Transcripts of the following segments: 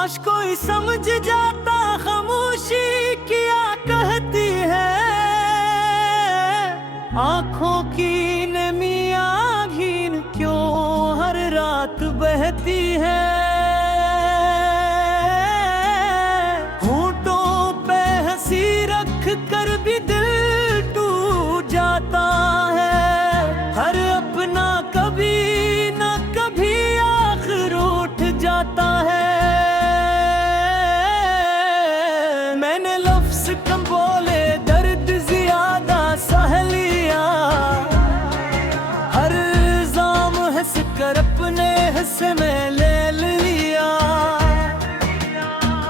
काश कोई समझ जाता खामोशी क्या कहती है। आंखों की नमियां घीन क्यों हर रात बहती है। होंठों पे हंसी रख कर भी दिल टूट जाता है। हर अपना कभी न कभी आखिर उठ जाता है। मैंने लफ्ज कम बोले दर्द ज्यादा सह लिया। हर इल्जाम हंस कर अपने हिस्से में ले लिया।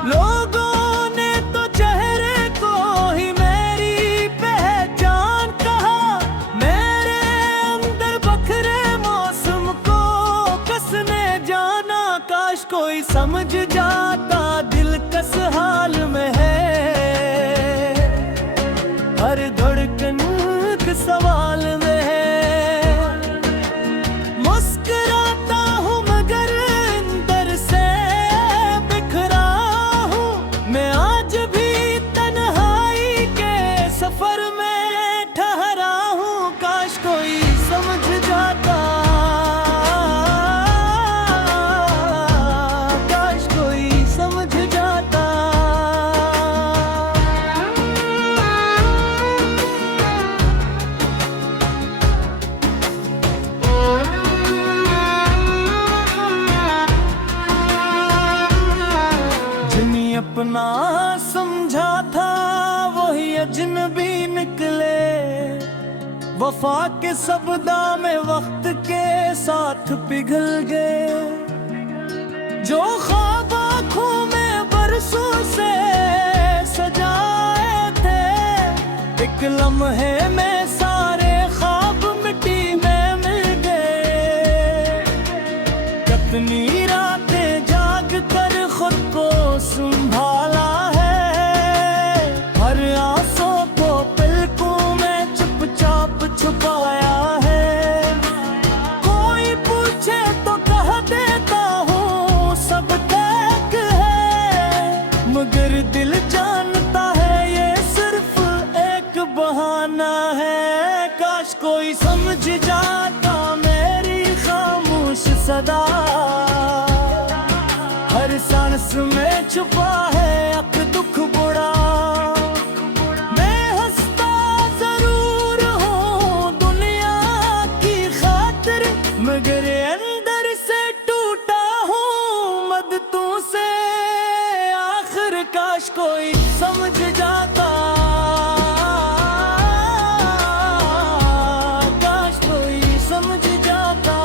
लोगों ने तो चेहरे को ही मेरी पहचान कहा। मेरे अंदर बखरे मौसम को कसने जाना। काश कोई समझ जाता दिल किस हाल में है। हर धड़कन के सवाल में है। मुस्कुराता हूँ मगर अंदर से बिखरा हूँ। मैं आज भी तन्हाई के सफर में ठहरा हूँ। काश कोई समझ जाता। काश कोई समझ जाता। जिन्हें अपना समझा था वही अजनबी निकले। वफा के सब दामे वक्त के साथ पिघल गए। जो ख्वाब आँखों में बरसों से सजाए थे। एक लम्हे में सारे ख्वाब मिट्टी में मिल गए। कितनी रातें जाग कर खुद को संभाला है। हर आंसू को पलकों में चुपचाप छुपाया है। कोई पूछे तो कह देता हूँ सब तक है। मगर दिल जानता है ये सिर्फ एक बहाना है। काश कोई समझ जाता मेरी खामोश सदा। हर सांस में छुपा है एक दुख बड़ा। मैं हंसता जरूर हूँ दुनिया की खातिर। मगर अंदर से टूटा हूँ मददों से आखिर। काश कोई समझ जाता। काश कोई समझ जाता।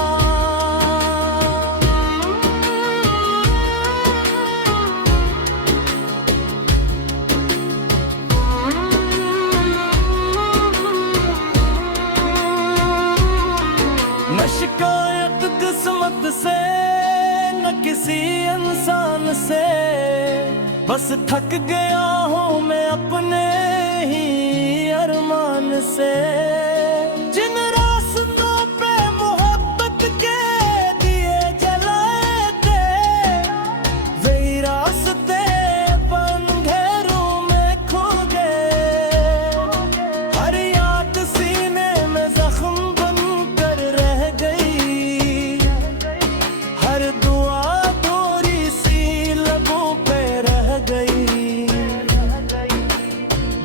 न शिकायत किस्मत से न किसी इंसान से। बस थक गया हूँ मैं अपने ही अरमान से। जिन रास्तों पे मोहब्बत के दिए जलाए थे। वही रास्ते अंधेरों में खो गए। हर याद सीने में जख्म बन कर रह गई। हर दुआ थोड़ी सी लबों पे रह गई।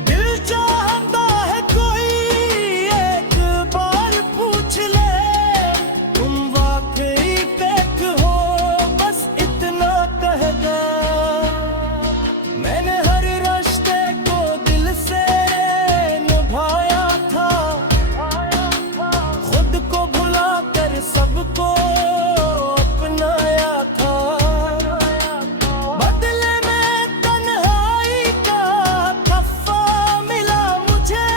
दिल चाहता है कोई एक बार पूछ ले। तुम वाकई पैक हो बस इतना कह दो। मैंने हर रिश्ते को दिल से निभाया था। खुद को भुला कर सबको अपनाया था। बदले में तन्हाई का तहफा मिला मुझे।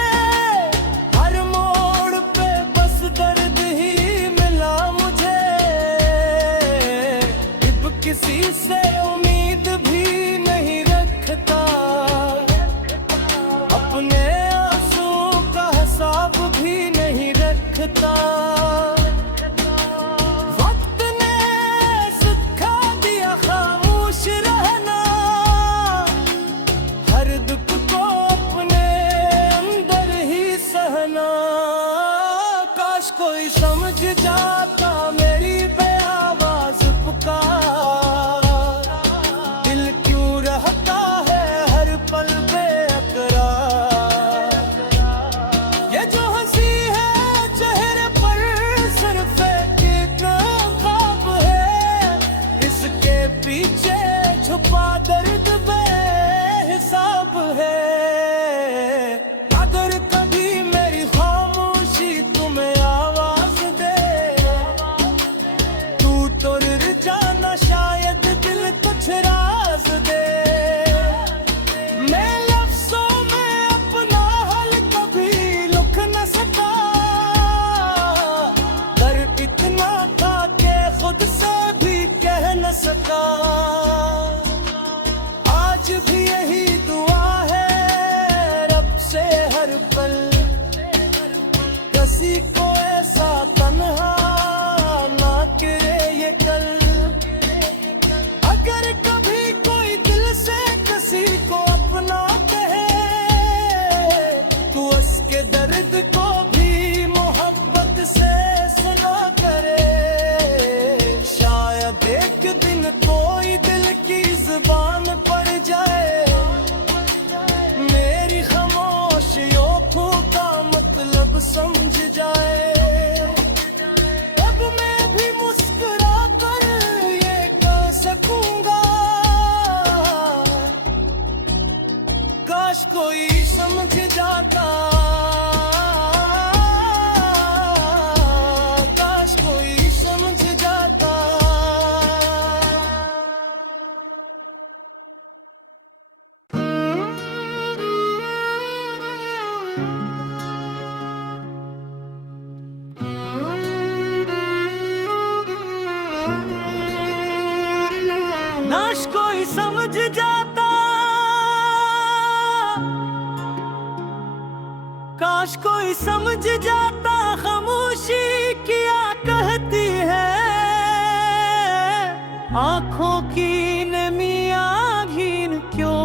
हर मोड़ पे बस दर्द ही मिला मुझे। अब किसी से उम्मीद भी नहीं रखता। अपने आंसू का हिसाब भी नहीं रखता। वक्त ने सिखा दिया खामोश रहना। सकूंगा। आज भी यही दुआ है रब से हर पल, किसी को ऐसा तन्हा ना करे ये कल। अगर कभी कोई दिल से किसी को अपना कहे, तो उसके दर्द को भी मोहब्बत से सुना करे। शायद एक दिन कोई दिल की जुबान पड़ जाए, मेरी खामोशियों का मतलब समझ जाए। तब मैं भी मुस्कुरा कर ये कह सकूंगा, काश कोई समझ जाता, काश कोई समझ जाता। काश कोई समझ जाता, काश कोई समझ जाता, खामोशी क्या कहती है। आंखों की नमियां घिन क्यों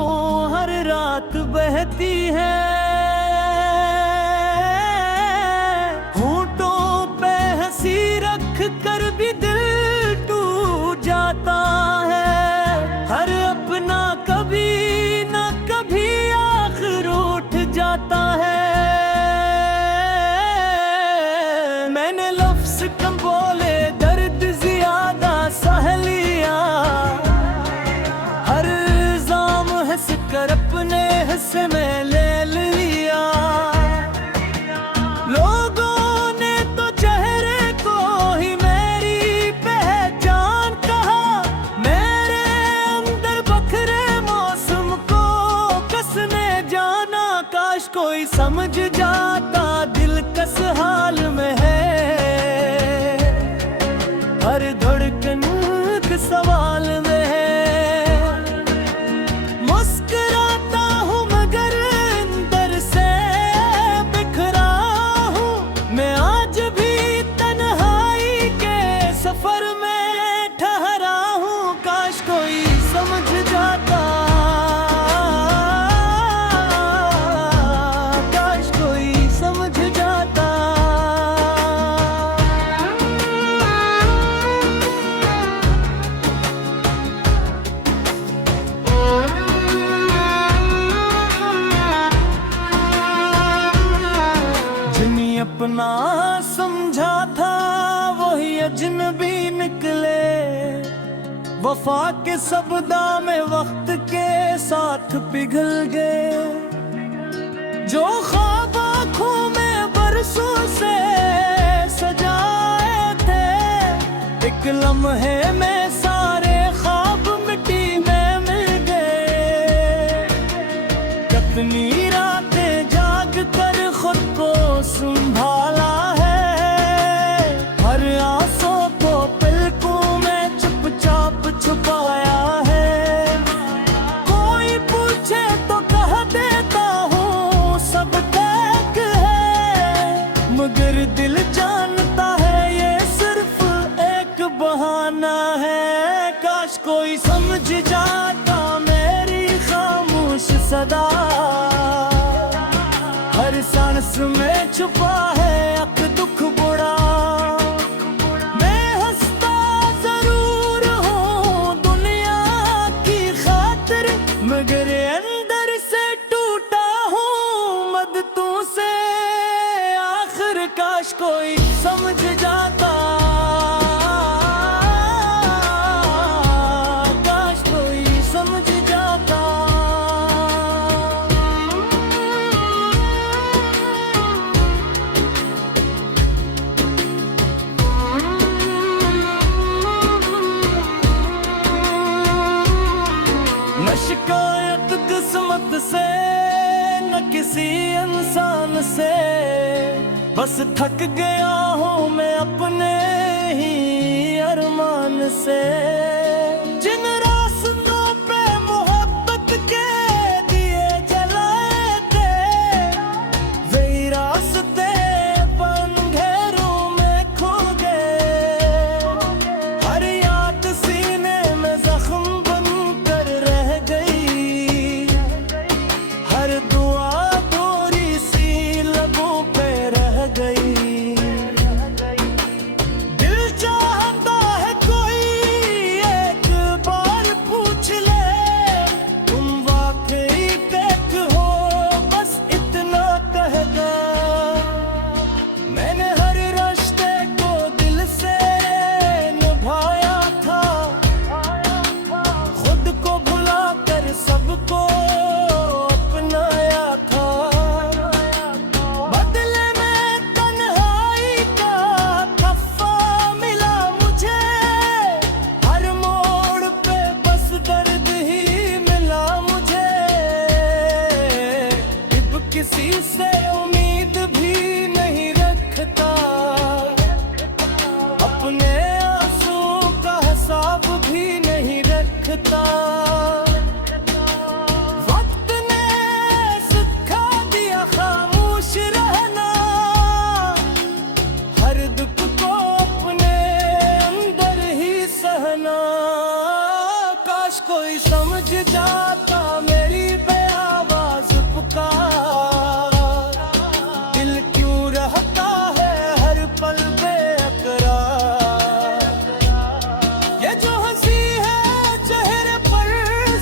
हर रात बहती है। होठों पे हंसी रख कर भी दिल टूट जाता है। हर अपना कभी ना कभी आखिर उठ जाता है। मैंने लफ्ज कम बोले, दर्द ज्यादा सह लिया। हर इल्जाम हंस कर अपने हिस्से में ले लिया। लोगों ने तो चेहरे को ही मेरी पहचान कहा। मेरे अंदर बखरे मौसम को कसने जाना। काश कोई समझ जाता, दिल किस हाल में है। हर धड़कन किस सवाल में है। मुस्कुराता हूँ मगर अंदर से बिखरा हूँ। मैं आज भी तन्हाई के सफर में ठहरा हूँ। काश कोई समझ जाता, काश कोई समझ जाता। जिन्हें अपना समझा था वही अजनबी निकले। वफा के सब दामे वक्त के साथ पिघल गए। जो ख्वाब आँखों में बरसों से सजाए थे, एक लम्हे में सारे ख्वाब मिट्टी में मिल गए। कितनी रातें जाग कर खुद को संभाला है। हर आंसू को पलकों में चुपचाप छुपाया है। कोई पूछे तो कह देता हूँ सब तक है। मगर दिल जानता है ये सिर्फ एक बहाना है। काश कोई समझ जाता मेरी खामोश सदा। हर सांस में छुपा है एक दुख बड़ा। मैं हंसता जरूर हूँ दुनिया की खातिर, मगर अंदर से टूटा हूँ मददों से आखिर। काश कोई समझ जाता, काश कोई समझ जाता। न शिकायत किस्मत से न किसी इंसान से, बस थक गया हूँ मैं अपने ही अरमान से। जिन रहता। वक्त ने सिखा दिया खामोश रहना, हर दुख को अपने अंदर ही सहना। काश कोई समझ जाता मेरी बेआवाज़ पुकार, दिल क्यों रहता है हर पल बेकरार। ये जो हंसी है चेहरे पर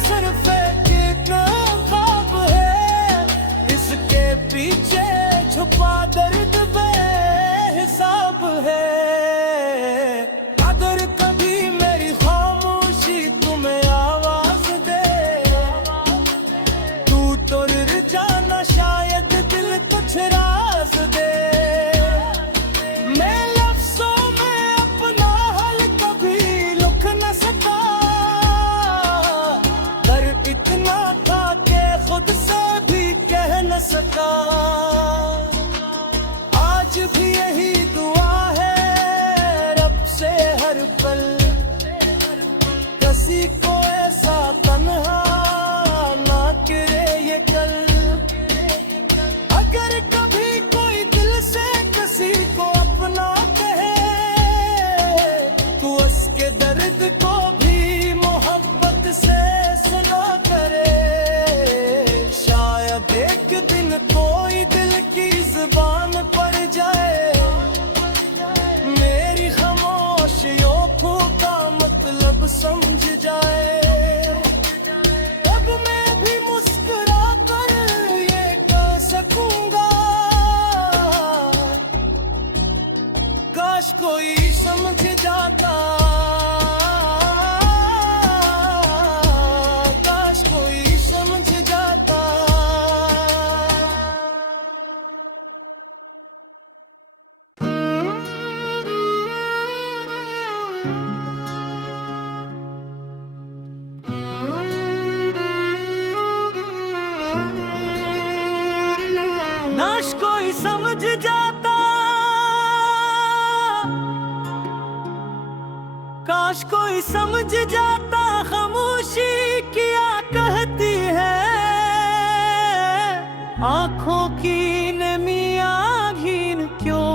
सिर्फ एक ख्वाब है, इसके पीछे छुपा दर्द बेहिसाब है। अगर कभी मेरी खामोशी तुम्हें आवाज दे, तू तो रुर जाना शायद दिल कुछ राज दे। मैं लफ्ज़ों में अपना हाल कभी लिख न सका, दर्द इतना था कि खुद से भी कह न सका। आज भी यही दुआ है रब से हर पल, किसी को ऐसा तन्हा ना करे ये कल। अगर कभी कोई दिल से किसी को अपना कहे, तो उसके दर्द को भी मोहब्बत से सुना करे। शायद एक दिन कोई दिल की जुबान पर जाए, मेरी खामोशियों का मतलब समझ जाए। तब मैं भी मुस्कुरा कर ये कह सकूंगा, काश कोई समझ जाता, काश कोई समझ जाता। नाश कोई समझ जाता, काश कोई समझ जाता खामोशी क्या कहती है। आंखों की नमियां घिन क्यों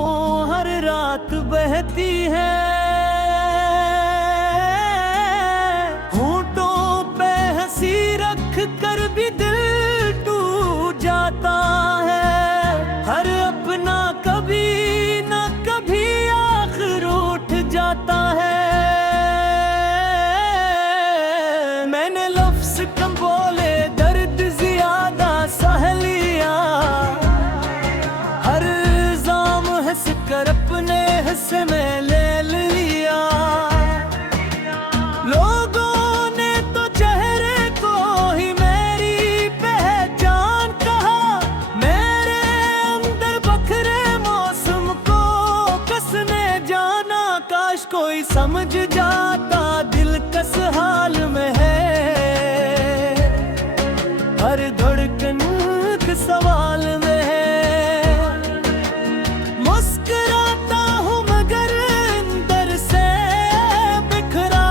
हर रात बहती है। होंठों पे हंसी रख कर भी दिल टूट जाता है। हर अपना कभी न कभी आखिर उठ जाता है। मैंने लफ्ज़ कम बोले, दर्द ज्यादा सह लिया। हर इल्ज़ाम हंस कर अपने हिस्से में ले लिया। लोगों ने तो चेहरे को ही मेरी पहचान कहा, मेरे अंदर बखरे मौसम को कसने जाना। काश कोई समझ जाता दिल किस हाल में है, हर धड़कन के सवाल में है। मुस्कुराता हूँ मगर अंदर से बिखरा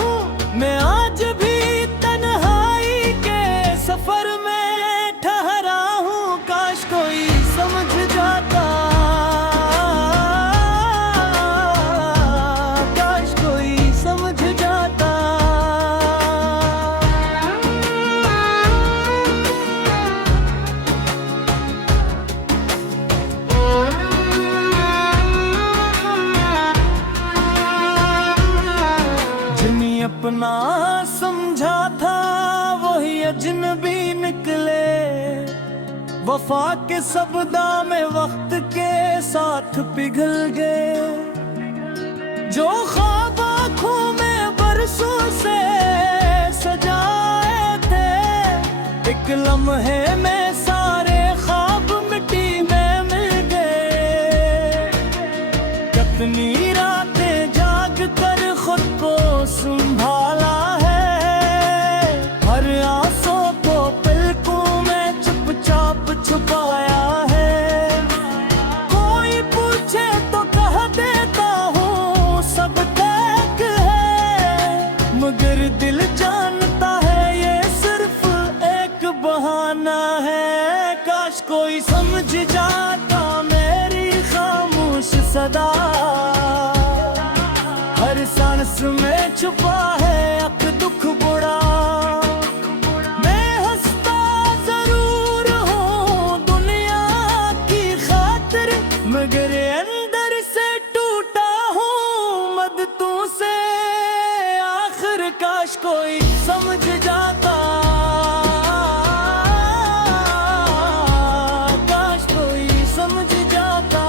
हूँ, मैं आज भी तन्हाई के सफर में ठहरा हूँ। काश कोई समझ जाता, काश कोई समझ जाता। जिन्हें अपना समझा था वही अजनबी निकले। वफा के सब दामे वक्त के साथ पिघल गए। जो ख्वाब आँखों में बरसों से सजाए थे, एक लम्हे में सारे ख्वाब मिट्टी में मिल गए। कितनी रातें जाग कर खुद को संभाला है, हर आंसू को पलकों में चुपचाप छुपाया है। कोई पूछे तो कह देता हूँ सब इसमें छुपा है अक दुख बुरा। मैं हंसता जरूर हूँ दुनिया की खातिर, मगर अंदर से टूटा हूँ मददों से आखिर। काश कोई समझ जाता, काश कोई समझ जाता।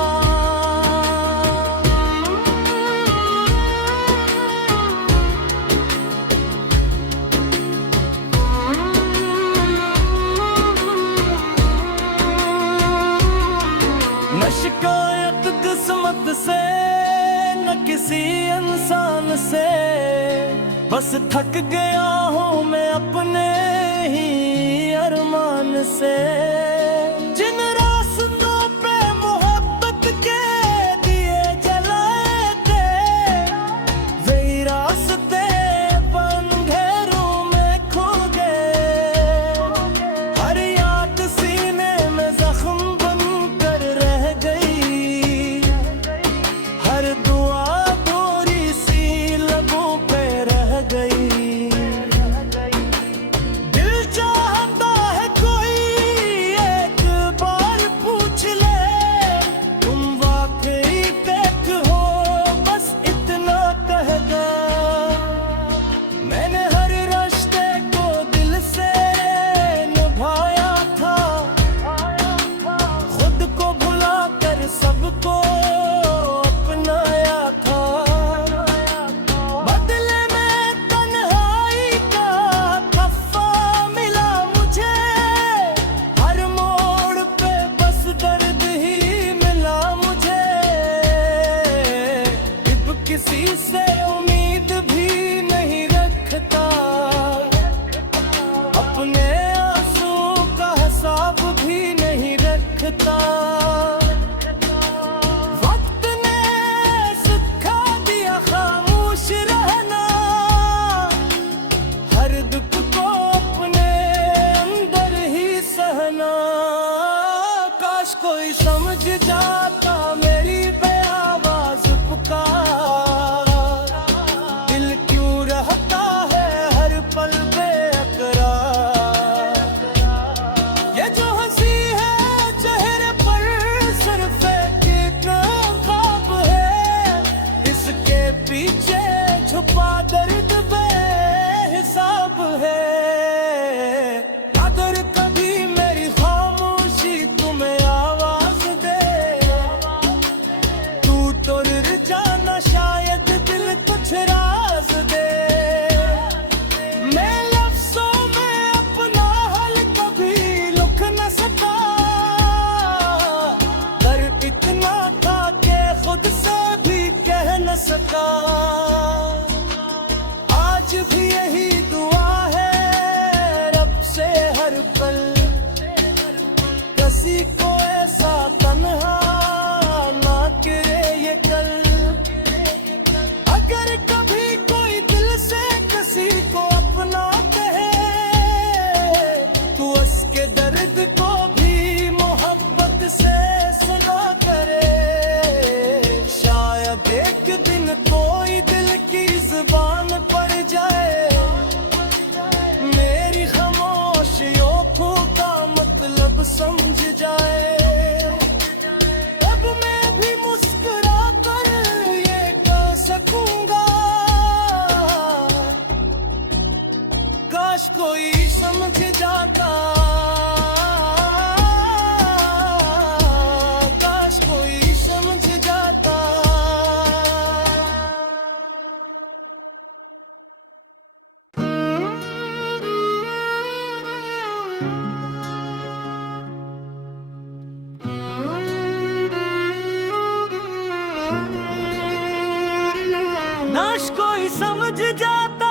न शिकायत किस्मत से न किसी इंसान से, बस थक गया हूँ मैं अपने ही अरमान से। जिन रास्तों पे मोहब्बत के दिए जलाए थे, वही रास्ते अंधेरों में खो गए। हर याद सीने में जख्म बनकर रह गई, हर दुआ थोड़ी सी लबों पे रह गई। दिल चाहता है कोई एक बार पूछ ले, तुम वाकई पैक हो, बस इतना कह दो। मैंने हर रिश्ते को दिल से निभाया था, खुद को भुला कर सबको अपनाया था। बदले में तन्हाई का कफ़ा मिला मुझे, हर मोड़ पे बस दर्द ही मिला मुझे। अब किसी से उम्मीद भी नहीं रखता, अपने आंसू का हिसाब भी नहीं रखता। वक्त ने सिखा दिया खामोश रहना, हर दुख को अपने अंदर ही सहना। काश कोई समझ जाता मेरी बेआवाज़ पुकार, दिल क्यों रहता है हर पल बेकरार। ये जो हंसी है चेहरे पर सिर्फ एक ख्वाब है, इसके पीछे छुपा दर्द बेहिसाब है। अगर कभी मेरी खामोशी तुम्हें आवाज दे, तू तो रुर जाना शायद दिल कुछ राज दे। मैं लफ्ज़ों में अपना हाल कभी लिख न सका, पर इतना था कि खुद से भी कह न सका। आज भी यही दुआ है रब से हर पल, किसी को ऐसा तन्हा ना करे ये कल। अगर कभी कोई दिल से किसी को अपना कहे, तो उसके दर्द को भी मोहब्बत से सुना करे। शायद एक दिन कोई दिल की जुबान पड़ जाए, मेरी खामोशियों को का मतलब समझ जाए। अब मैं भी मुस्कुरा कर ये कह सकूंगा, काश कोई समझ जाता, काश कोई समझ जाता। नाश कोई समझ जाता,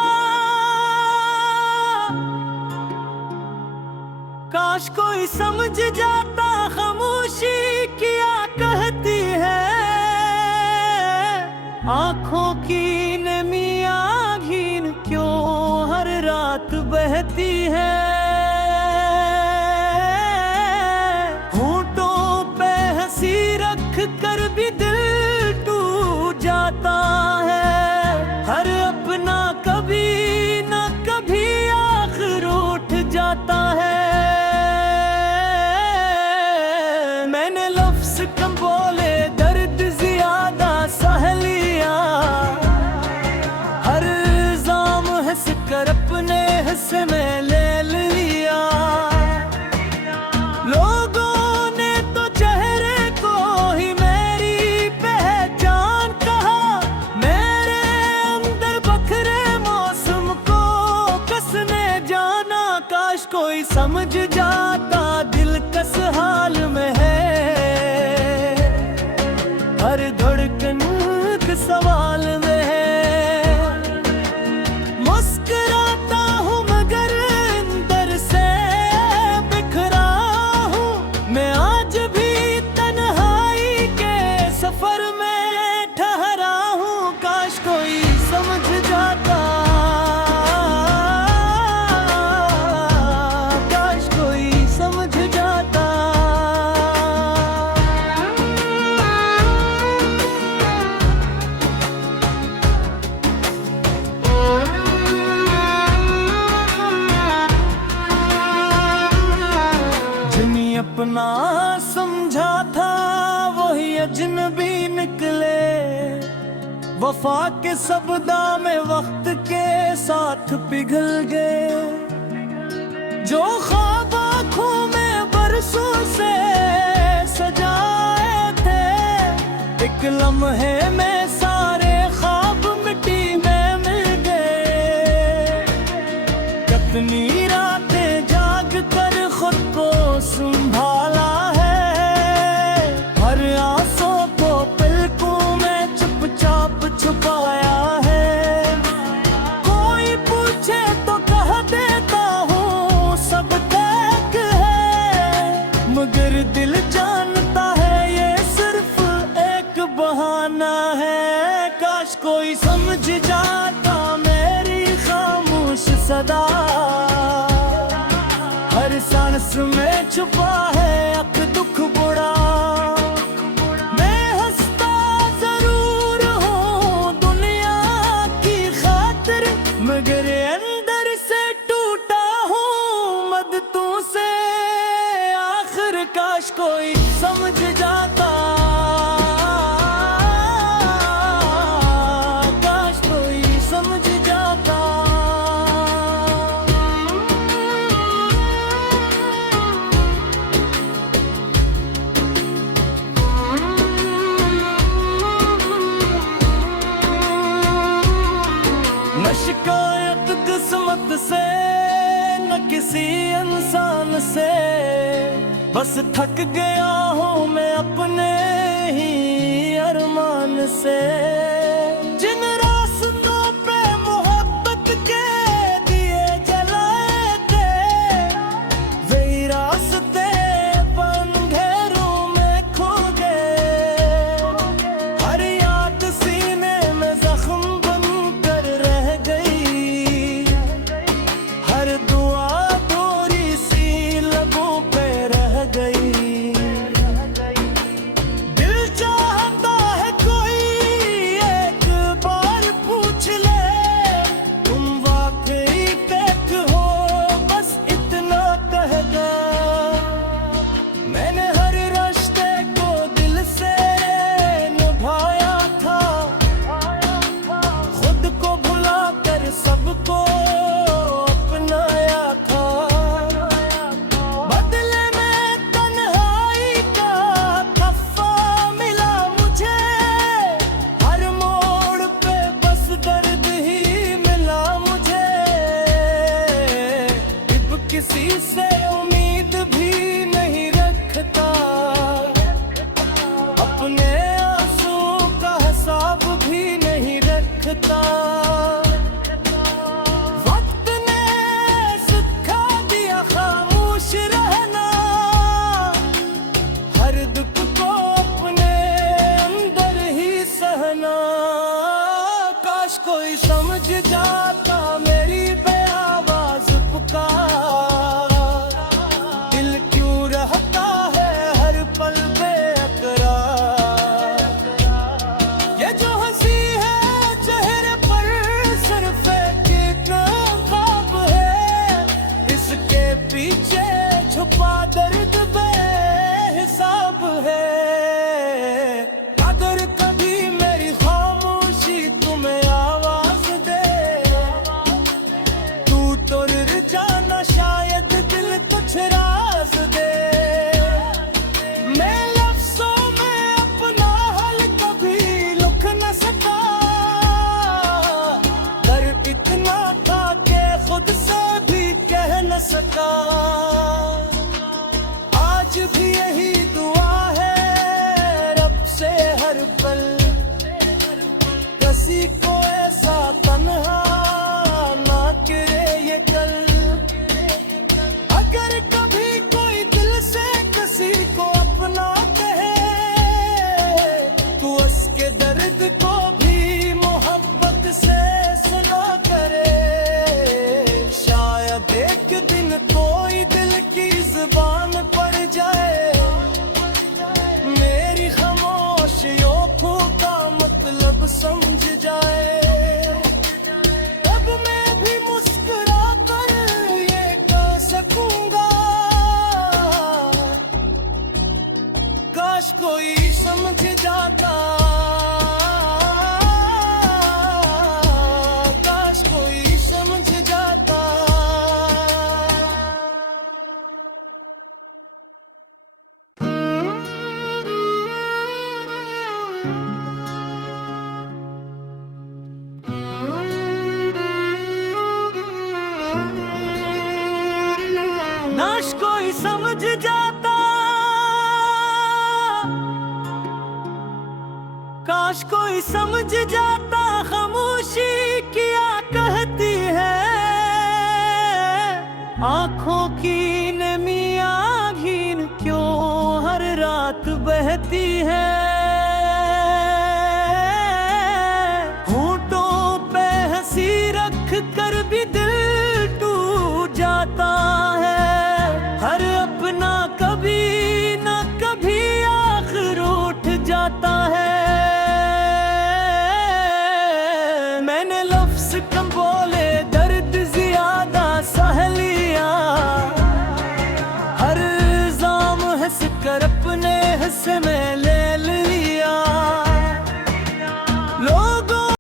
काश कोई समझ जाता खामोशी क्या कहती है। आंखों की नमियां घीन क्यों हर रात बहती है। होंठों पे हंसी रख कर भी दिल टूट जाता है। हर कर अपने हिस्से में ले लिया। लोगों ने तो चेहरे को ही मेरी पहचान कहा, मेरे अंदर बखरे मौसम को कसने जाना। काश कोई समझ जाता दिल किस हाल में है, हर धड़कन के सवाल में है। मुस्कुराता हूँ मगर अंदर से बिखरा हूँ, मैं आज भी तन्हाई के सफर में ठहरा हूँ। काश कोई समझ जाता, काश कोई समझ जाता। जिन्हें अपना समझा था वही अजनबी निकले, वफा के सब दामे वक्त के साथ पिघल गए। जो ख्वाब आँखों में बरसों से सजाए थे, एक लम्हे में सारे ख्वाब मिट्टी में मिल गए। कितनी रातें जाग कर खुद को संभाला है, हर आंसू को पलकों में चुपचाप छुपाया है। कोई पूछे तो कह देता हूँ सब तक है, मगर दिल जानता है ये सिर्फ एक बहाना है। काश कोई समझ जाता मेरी खामोश सदा, हर सांस में छुपा है एक दुख बड़ा। मैं हंसता जरूर हूँ दुनिया की खातिर, मगर अंदर से टूटा हूँ मददों से आखिर। काश कोई समझ जाता, काश कोई समझ जाता। न शिकायत किस्मत से न किसी इंसान से, बस थक गया हूँ मैं अपने ही अरमान से। जिन रास्तों पे मोहब्बत के दिए जलाए थे, वही रास्ते अंधेरों में खो गए। हर याद सीने में जख्म बनकर रह गई, हर दुआ थोड़ी सी लबों पे रह गई। दिल चाहता है कोई एक बार पूछ ले, तुम वाकई पैक हो बस इतना कह दो। मैंने हर रिश्ते को दिल से निभाया था, खुद को भुला कर सबको अपनाया था। बदले में तन्हाई का खफा मिला मुझे, हर मोड़ पे बस दर्द ही मिला मुझे। अब किसी से उम्मीद भी नहीं रखता, अपने आंसू का हिसाब भी नहीं रखता। वक्त ने सिखा दिया खामोश रहना, हर दुख को अपने अंदर ही सहना। काश कोई समझ जाता मेरी बेआवाज़ पुकार, दिल क्यों रहता है हर पल बेकरार। ये जो हंसी है चेहरे पर सिर्फ एक ख्वाब है, इसके पीछे छुपा दर्द बेहिसाब है। अगर कभी मेरी खामोशी तुम्हें आवाज दे, का। आज भी यही दुआ है रब से हर पल, किसी को ऐसा तन्हा ना करे ये कल। अगर कभी कोई दिल से किसी को अपना कहे, तो उसके दर्द को भी मोहब्बत से सुना करे। शायद एक दिन कोई दिल की जुबान पर जाए, मेरी खामोशियों का मतलब समझ जाए। तब मैं भी मुस्कुरा कर ये कह सकूंगा, काश कोई समझ जाता, काश कोई समझ जाता। काश कोई समझ जाता, काश कोई समझ जाता, खामोशी क्या कहती है। आंखों की नमियां घिन क्यों हर रात बहती है। होठों पे हंसी रख कर भी दिल टूट जाता है। हर अपना कभी न कभी आखिर उठ जाता है। मैंने लफ्ज कम बोले, दर्द ज्यादा सह लिया। हर इल्जाम हंस कर अपने हिस्से में ले